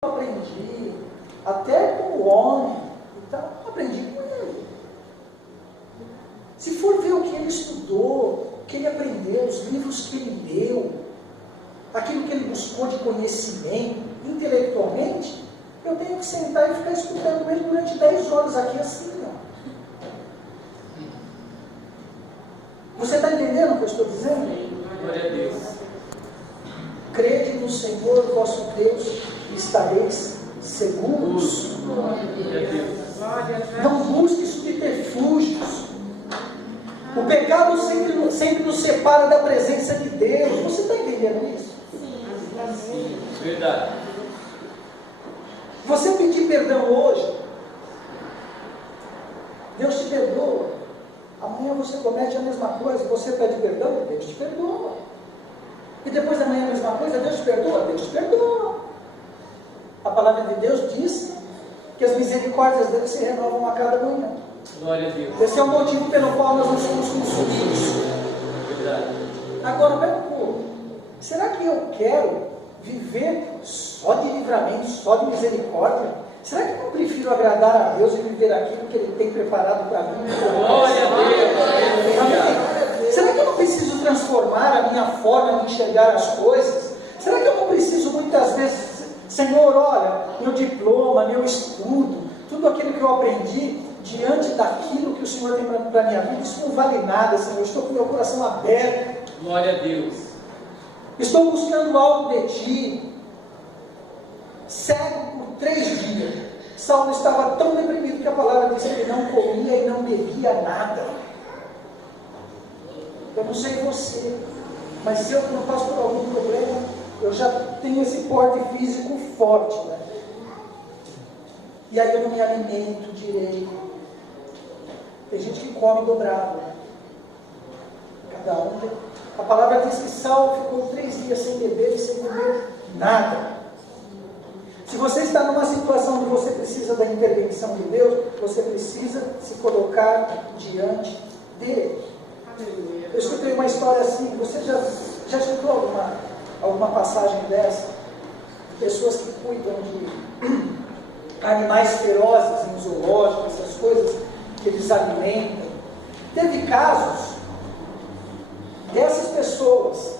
eu aprendi, até como homem, então, aprendi com ele. Se for ver o que ele estudou, o que ele aprendeu, os livros que ele leu, aquilo que ele buscou de conhecimento, intelectualmente, eu tenho que sentar e ficar escutando ele durante 10 horas aqui assim, ó. Você está entendendo o que eu estou dizendo? Glória a Deus. Crede no Senhor vosso Deus e estareis seguros. Não busque subterfúgios. O pecado sempre nos separa da presença de Deus. Você está entendendo isso? Sim, verdade. Você pedir perdão hoje, Deus te perdoa. Amanhã você comete a mesma coisa, você pede perdão, Deus te perdoa. E depois da manhã a mesma coisa, Deus te perdoa, Deus te perdoa. A palavra de Deus diz que as misericórdias dele se renovam a cada manhã. Glória a Deus. Esse é o motivo pelo qual nós não somos consumidos. Verdade. Agora, pera um pouco. Será que eu quero viver só de livramento, só de misericórdia? Será que eu não prefiro agradar a Deus e viver aquilo que Ele tem preparado para mim? Glória a Deus. Será que eu não preciso transformar a minha forma de enxergar as coisas? Será que eu não preciso muitas vezes, Senhor, olha, meu diploma, meu estudo, tudo aquilo que eu aprendi, diante daquilo que o Senhor tem para a minha vida, isso não vale nada, Senhor, eu estou com meu coração aberto. Glória a Deus. Estou buscando algo de Ti. Cego por 3 dias. Saulo estava tão deprimido que a palavra diz que ele não comia e não bebia nada. Eu não sei você, mas se eu não passo por algum problema, eu já tenho esse porte físico forte, né? E aí eu não me alimento direito. Tem gente que come dobrado, né? Cada um tem... A palavra diz que Saulo ficou 3 dias sem beber e sem comer nada. Se você está numa situação onde você precisa da intervenção de Deus, você precisa se colocar diante dele. Eu escutei uma história assim, você já escutou alguma passagem dessa? Pessoas que cuidam de animais ferozes em zoológicos, essas coisas que eles alimentam. Teve casos dessas pessoas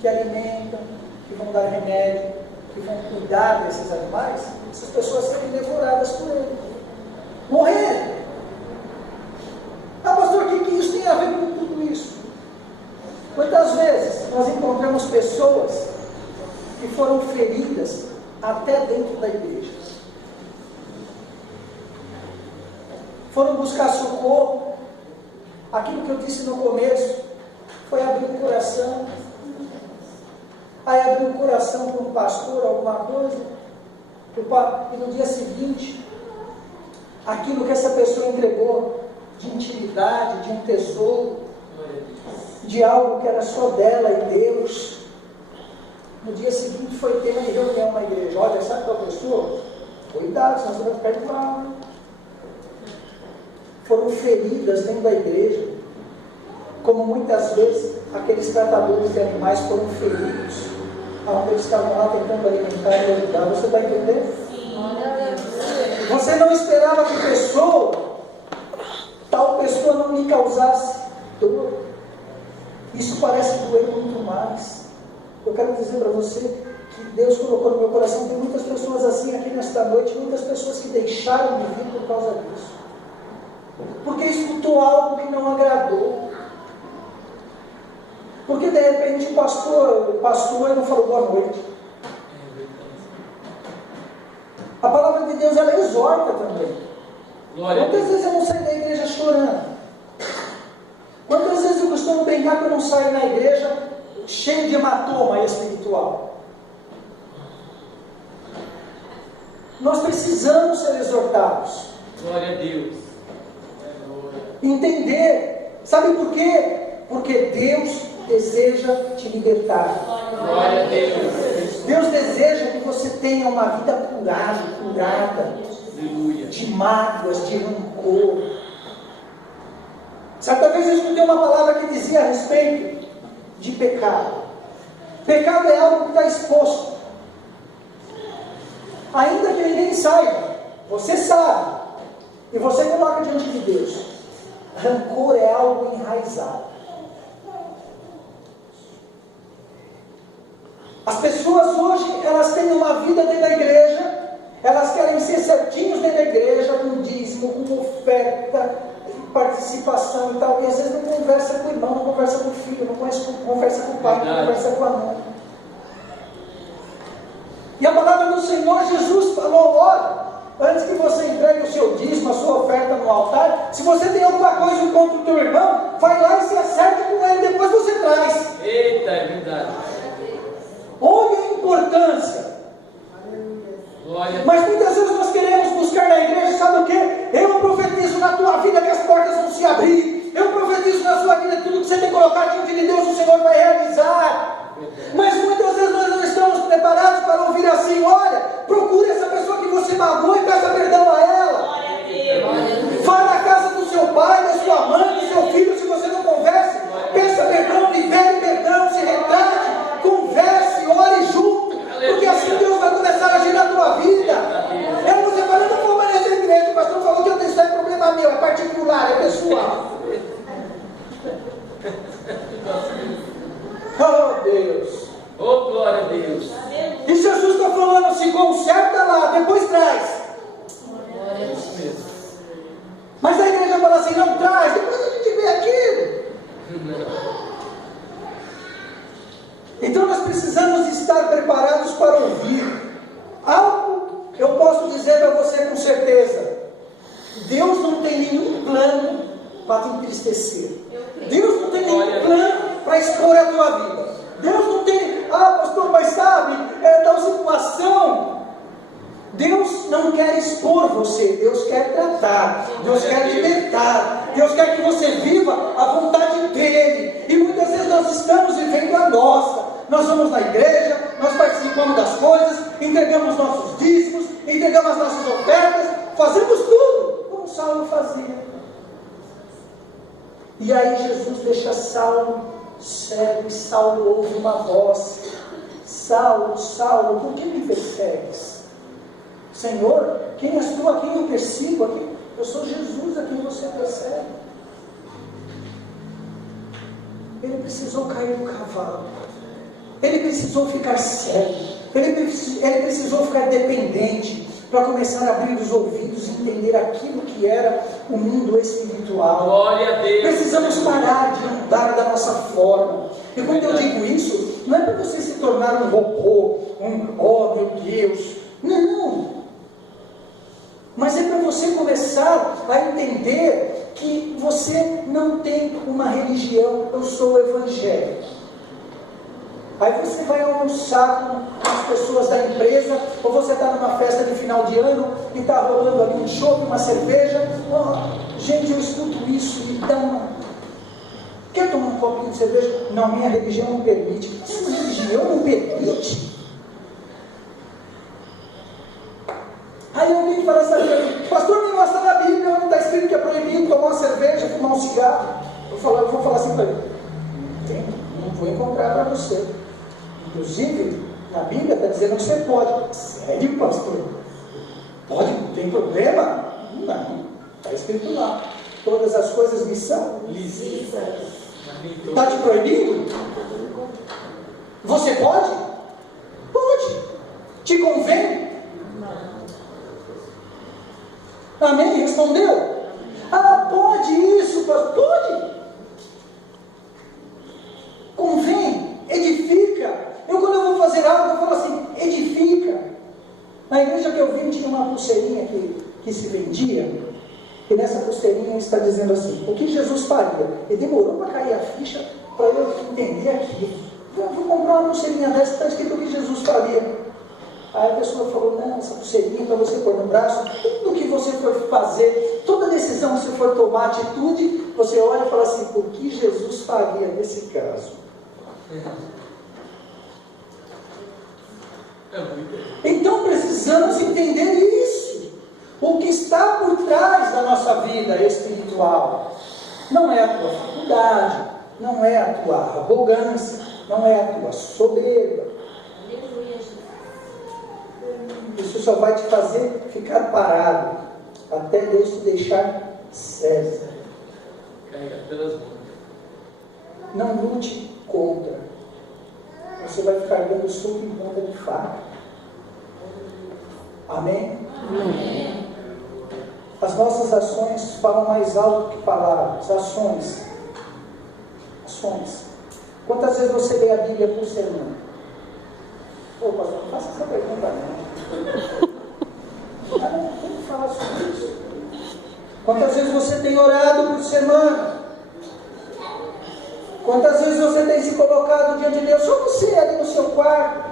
que alimentam, que vão dar remédio, que vão cuidar desses animais, essas pessoas serem devoradas por ele, morrerem. Ah, pastor, o que isso tem a ver com tudo isso? Quantas vezes nós encontramos pessoas que foram feridas até dentro da igreja, foram buscar socorro? Aquilo que eu disse no começo foi abrir o coração. Aí abriu o coração para um pastor, alguma coisa, e no dia seguinte, aquilo que essa pessoa entregou de intimidade, de um tesouro, de algo que era só dela e Deus, no dia seguinte foi tema de reunião na igreja. Olha, sabe qual pessoa? Cuidado, senão você vai ficar de mal, né? Foram feridas dentro da igreja, como muitas vezes aqueles tratadores de animais foram feridos, onde eles estavam lá tentando alimentar e ajudar. Você está entendendo? Sim. Você não esperava que tal pessoa não me causasse dor. Isso parece doer muito mais. Eu quero dizer para você que Deus colocou no meu coração, tem muitas pessoas assim aqui nesta noite, muitas pessoas que deixaram de vir por causa disso, porque escutou algo que não agradou. Porque de repente o pastor não falou boa noite. A palavra de Deus, ela exorta também. Quantas vezes eu não saio da igreja chorando? Quantas vezes eu costumo brincar que eu não saio da igreja cheio de hematoma espiritual? Nós precisamos ser exortados. Glória a Deus. Entender. Sabe por quê? Porque Deus deseja te libertar. Glória a Deus. Deus deseja que você tenha uma vida curada, Aleluia. de mágoas, de rancor. Certa vez eu escutei uma palavra que dizia a respeito de pecado. Pecado é algo que está exposto. ainda que ninguém saiba, você sabe, e você coloca diante de Deus. Rancor é algo enraizado. As pessoas hoje, elas têm uma vida dentro da igreja, elas querem ser certinhos dentro da igreja, com dízimo, com oferta, participação e tal, e às vezes não conversa com o irmão, não conversa com o filho, não conversa com o pai, não conversa com a mãe. E a palavra do Senhor Jesus falou: olha, antes que você entregue o seu dízimo, a sua oferta no altar, se você tem alguma coisa contra o teu irmão, vai lá e se acerte com ele, depois você traz. Eita, é verdade. Olha a importância. Glória. Mas muitas vezes nós queremos buscar na igreja, sabe o que? Eu profetizo na tua vida que as portas vão se abrir. Eu profetizo na sua vida tudo que você tem colocado diante de Deus, o Senhor vai realizar. Mas muitas vezes nós não estamos preparados para ouvir assim: olha, procure essa pessoa que você magoou e peça perdão a ela. Vá na casa do seu pai, da sua mãe, do seu filho, se você não conversa, peça perdão, libere perdão, se retrate, converse, ore junto, porque assim Deus vai começar a agir na tua vida. É você falando: eu não vou mais nessa igreja, o pastor falou que eu tenho, isso é problema meu, é particular, é pessoal. Oh Deus! Oh, glória a Deus! E Jesus está falando: se conserta lá, depois traz. Isso mesmo. Mas a igreja fala assim: não traz, depois a gente vê aquilo. Então nós precisamos estar preparados para ouvir. Algo eu posso dizer a você com certeza: Deus não tem nenhum plano para te entristecer. Deus não tem nenhum plano para expor a tua vida. Deus não tem: ah, pastor, mas sabe, tal situação. Deus não quer expor você, Deus quer tratar, Deus quer libertar, Deus quer que você viva a vontade dEle. E muitas vezes nós estamos vivendo a nossa. Nós vamos na igreja, nós participamos das coisas, entregamos nossos dízimos, entregamos as nossas ofertas, fazemos tudo como Saulo fazia. E aí Jesus deixa Saulo cego, e Saulo ouve uma voz: Saulo, Saulo, por que me persegues? Senhor, quem és tu? A quem eu persigo? Eu sou Jesus a quem você persegue. Ele precisou cair no cavalo, ele precisou ficar cego, ele precisou ficar dependente, para começar a abrir os ouvidos e entender aquilo que era o mundo espiritual. Glória a Deus. Precisamos parar de andar da nossa forma. E quando eu digo isso, não é para você se tornar um robô, oh meu Deus, não. Mas é para você começar a entender que você não tem uma religião. Eu sou evangélico. Aí você vai almoçar com as pessoas da empresa, ou você está numa festa de final de ano e está rolando ali um chopp, uma cerveja. Oh, gente, eu escuto isso e dá uma... Quer tomar um copinho de cerveja? Não, minha religião não permite. Sua religião não permite? Aí alguém fala assim: pastor, me mostra na Bíblia onde está escrito que é proibido tomar uma cerveja, fumar um cigarro. Eu vou falar assim para ele: não vou encontrar para você. Inclusive, na Bíblia está dizendo que você pode. Sério, pastor? Pode? Não tem problema? Não, está escrito lá: todas as coisas me são lícitas. Está te proibindo? Você pode? Pode. Te convém? Amém? Respondeu? Ah, pode isso, pastor? Pode. Convém, edifica. Quando eu vou fazer algo, eu falo assim: edifica. Na igreja que eu vim tinha uma pulseirinha que se vendia, e nessa pulseirinha está dizendo assim: o que Jesus faria? E demorou para cair a ficha para eu entender aquilo. Eu vou comprar uma pulseirinha dessa, está escrito o que Jesus faria. Aí a pessoa falou: não, essa pulseirinha para você pôr no braço, tudo que você for fazer, toda decisão que você for tomar, atitude, você olha e fala assim: o que Jesus faria nesse caso? Então precisamos entender isso. O que está por trás da nossa vida espiritual não é a tua faculdade, não é a tua arrogância, não é a tua soberba. Isso só vai te fazer ficar parado, até Deus te deixar César. Carregar pelas mãos. Não lute contra. Você vai ficar dando soco em ponta de faca. Amém? Amém. As nossas ações falam mais alto que palavras. Ações. Quantas vezes você lê a Bíblia por semana? Ô pastor, não faça essa pergunta não. Vamos falar sobre isso. Quantas vezes você tem orado por semana? Quantas vezes você tem se colocado diante de Deus? Só você ali no seu quarto.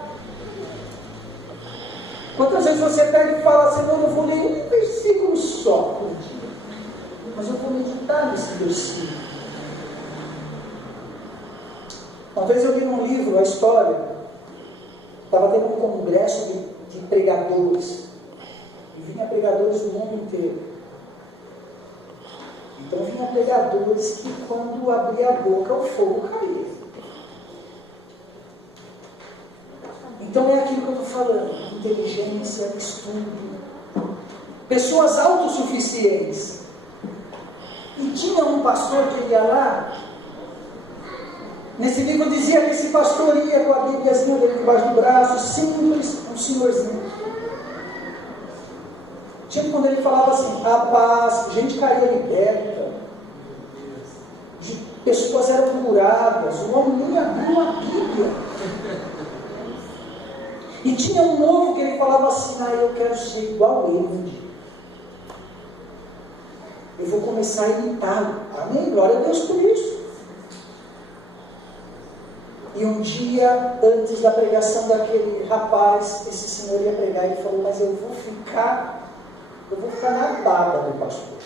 Quantas vezes você pega e fala, Senhor, eu vou ler um versículo só por dia, mas eu vou meditar nesse versículo. Uma vez eu li num livro a história, estava tendo um congresso de pregadores, e vinha pregadores do mundo inteiro. Então vinha pregadores que quando abria a boca o fogo caía. Então é aquilo que eu estou falando, inteligência, estudo, pessoas autossuficientes. E tinha um pastor que ia lá, nesse livro dizia que esse pastor ia com a Bíbliazinha dele debaixo do braço, simples, um senhorzinho. Tipo quando ele falava assim, a paz, gente caía liberta, pessoas eram curadas, o homem nem abriu a Bíblia. E tinha um novo que ele falava assim, eu quero ser igual a ele um dia. Eu vou começar a imitá-lo. Amém? Glória a Deus por isso. E um dia, antes da pregação daquele rapaz, esse senhor ia pregar, ele falou, mas eu vou ficar na baba do pastor.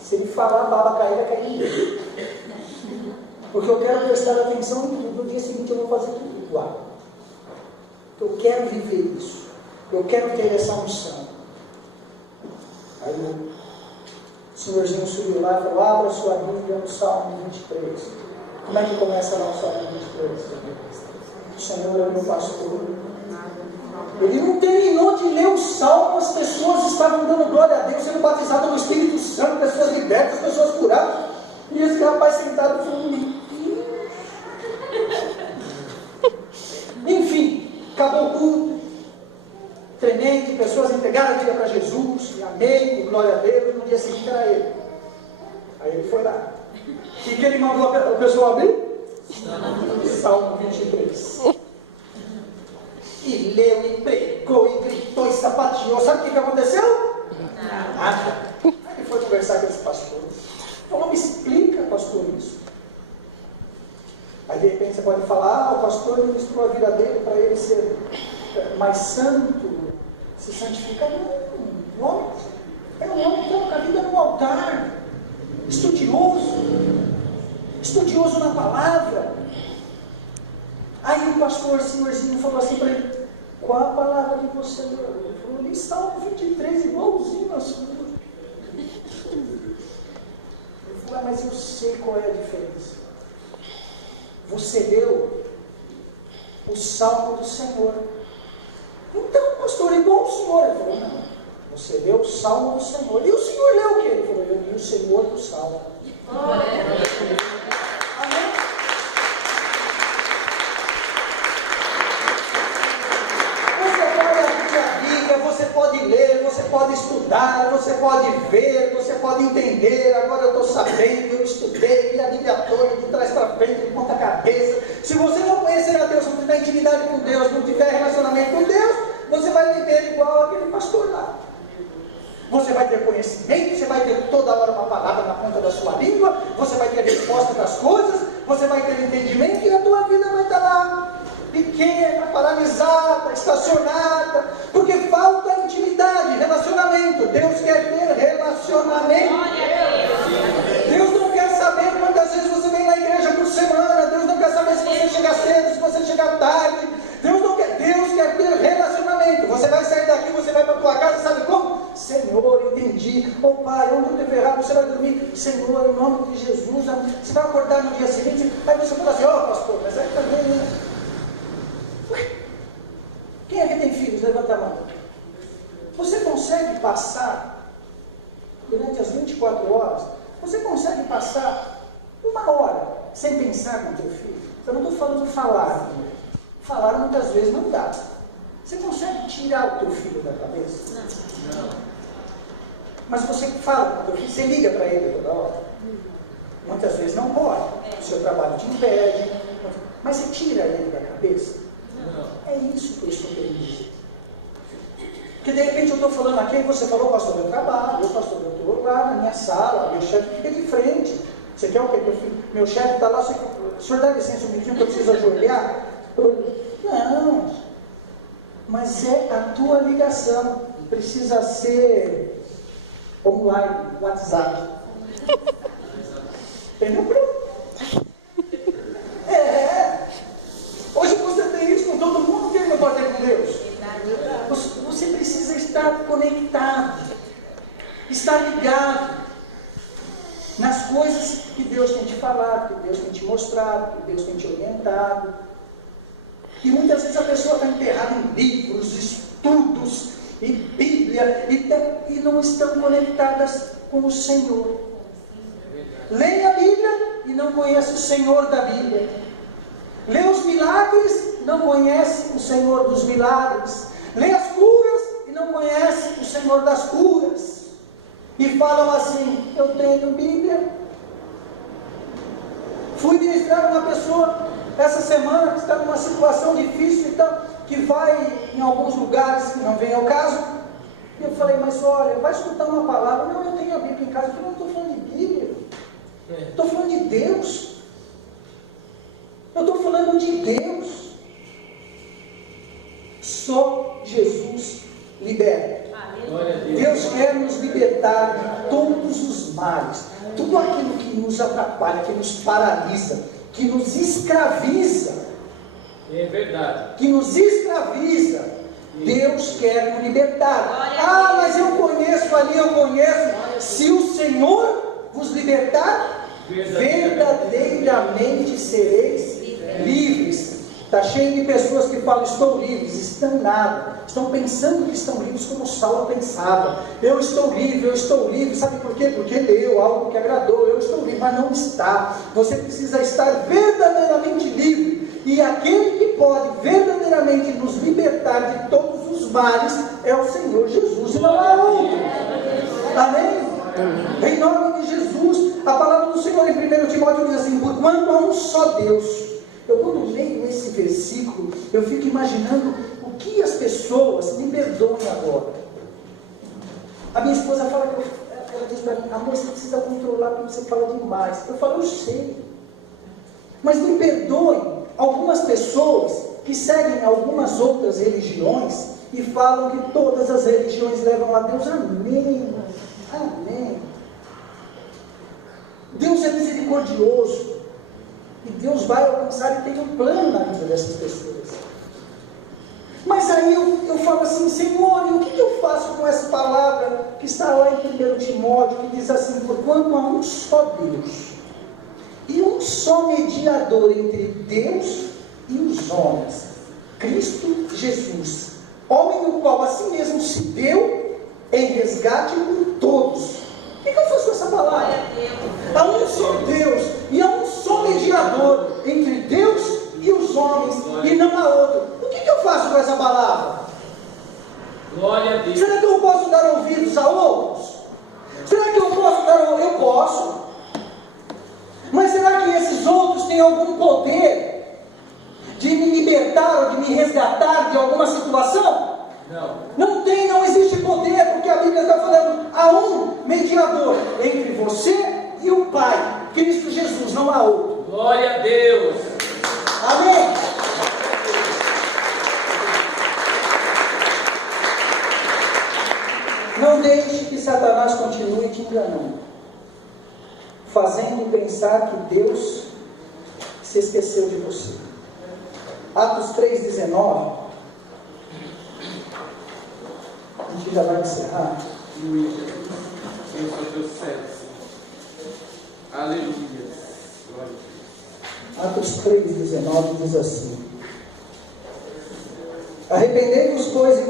Se ele falar, a baba cair, vai cair em mim. Porque eu quero prestar atenção em tudo. No dia seguinte eu vou fazer tudo igual. Eu quero viver isso. Eu quero ter essa unção. Aí o senhorzinho subiu lá e falou, abra sua Bíblia no Salmo 23. Como é que começa lá o Salmo 23? O Senhor é meu pastor. Ele não terminou de ler o Salmo, as pessoas estavam dando glória a Deus, sendo batizadas no Espírito Santo, pessoas libertas, pessoas curadas. E esse rapaz sentado falou, enfim, acabou o culto, tremendo, pessoas entregaram a vida para Jesus, e amém, e glória a Deus. No dia seguinte era ele. Aí ele foi lá. O que ele mandou o pessoal abrir? Salmo 23. E leu, e pregou, e gritou, e sapateou. Sabe o que aconteceu? Nada. Aí ele foi conversar com esse pastor. Falou, me explica, pastor, isso. Aí de repente você pode falar, o pastor ministrou a vida dele para ele ser mais santo, se santificar. Não, o homem é um homem que coloca a vida no altar, estudioso na palavra. Aí o pastor, senhorzinho, falou assim para ele, qual a palavra que você leu? Ele falou, li Salmo 23, igualzinho a sua. Ele falou, mas eu sei qual é a diferença. Você leu o Salmo do Senhor. Então, pastor, igual o Senhor. Ele falou, não, você leu o Salmo do Senhor. E o Senhor leu o quê? Ele falou, eu li o Senhor do Salmo. Amém? Você pode abrir a Bíblia, você pode ler, você pode estudar, você pode ver, você pode entender. Agora eu estou sabendo, eu estudei, li a Bíblia toda, de trás para frente, de ponta cabeça. Se você não conhecer a Deus, não tiver intimidade com Deus, não tiver relacionamento com Deus, você vai viver igual aquele pastor lá. Você vai ter conhecimento, você vai ter toda hora uma palavra na ponta da sua língua, você vai ter a resposta das coisas, você vai ter entendimento e a tua vida vai estar lá, pequena, paralisada, estacionada, porque falta intimidade, relacionamento. Deus quer ter relacionamento. Deus não quer saber quantas vezes você vem na igreja por semana. Deus não quer saber se você chega cedo, se você chega tarde. Deus quer ter relacionamento. Você vai sair daqui, você vai para a tua casa, sabe como? Senhor, entendi. Oh Pai, onde eu devo errar? Você vai dormir, Senhor, em nome de Jesus. Você vai acordar no dia seguinte, aí você fala assim, pastor, mas aí também, né? Quem é que tem filhos? Levanta a mão. consegue passar, durante as 24 horas, você consegue passar 1 hora sem pensar no teu filho? Eu não estou falando de falar. Falar muitas vezes não dá. Você consegue tirar o teu filho da cabeça? Não. Mas você fala com o teu filho, você liga para ele toda hora? Muitas vezes não pode. O seu trabalho te impede. Mas você tira ele da cabeça? Não. É isso que eu estou querendo dizer. Porque de repente eu estou falando aqui, e você falou, pastor, eu trabalho, pastor, eu estou lá na minha sala, meu chefe fica de frente. Você quer o quê? Meu chefe está lá, o senhor dá licença um minutinho que eu preciso ajoelhar? Não. Mas é a tua ligação. Precisa ser online, WhatsApp. Entendeu? Hoje você tem isso com todo mundo, quem não pode ter com Deus? Você precisa estar conectado, estar ligado nas coisas que Deus tem te falado, que Deus tem te mostrado, que Deus tem te orientado. E muitas vezes a pessoa está enterrada em livros, estudos e Bíblia e não estão conectadas com o Senhor. Leia a Bíblia e não conhece o Senhor da Bíblia. Lê os milagres, não conhece o Senhor dos milagres. Lê as curas e não conhece o Senhor das curas. E falam assim, eu tenho Bíblia. Fui ministrar uma pessoa essa semana que está numa situação difícil e tal, que vai em alguns lugares que não vem ao caso. E eu falei, mas olha, vai escutar uma palavra. Não, eu tenho a Bíblia em casa. Eu falei, não estou falando de Bíblia. Estou falando de Deus. Eu estou falando de Deus. Só Jesus liberta. Deus quer nos libertar de todos os males. Tudo aquilo que nos atrapalha, que nos paralisa, que nos escraviza. É verdade. Que nos escraviza. Deus quer nos libertar. Ah, mas eu conheço ali, eu conheço. Se o Senhor vos libertar, verdadeiramente sereis livres. Está cheio de pessoas que falam, estou livres, estão nada. Estão pensando que estão livres como Saulo pensava. Eu estou livre. Sabe por quê? Porque leu algo que agradou. Eu estou livre, mas não está. Você precisa estar verdadeiramente livre. E aquele que pode verdadeiramente nos libertar de todos os males é o Senhor Jesus, e não há outro. Amém? Em nome de Jesus, a palavra do Senhor em 1 Timóteo diz assim, porquanto há um só Deus. Eu quando leio esse versículo, eu fico imaginando o que as pessoas, me perdoem agora. A minha esposa fala que ela diz para mim, amor, você precisa controlar porque você fala demais. Eu falo, eu sei. Mas me perdoem algumas pessoas que seguem algumas outras religiões e falam que todas as religiões levam a Deus. Amém. Amém. Deus é misericordioso. E Deus vai alcançar e tem um plano na vida dessas pessoas. Mas aí eu falo assim, Senhor, e o que eu faço com essa palavra que está lá em 1 Timóteo, que diz assim, porquanto há um só Deus, e um só mediador entre Deus e os homens, Cristo Jesus, homem no qual a si mesmo se deu em resgate por todos. O que eu faço com essa palavra? Há um só Deus e há um só mediador entre Deus e os homens, e não há outro. O que eu faço com essa palavra? Glória a Deus. Será que eu posso dar ouvidos a outros? Será que eu posso dar ouvidos? Eu posso. Mas será que esses outros têm algum poder de me libertar ou de me resgatar de alguma situação? Não tem, não existe poder, porque a Bíblia está falando, há um mediador entre você e o Pai, Cristo Jesus, não há outro. Glória a Deus. Amém. Não deixe que Satanás continue te enganando, fazendo pensar que Deus se esqueceu de você. Atos 3,19. A gente já vai encerrar. Aleluia. Atos 3,19 diz assim: arrependei-vos, pois, e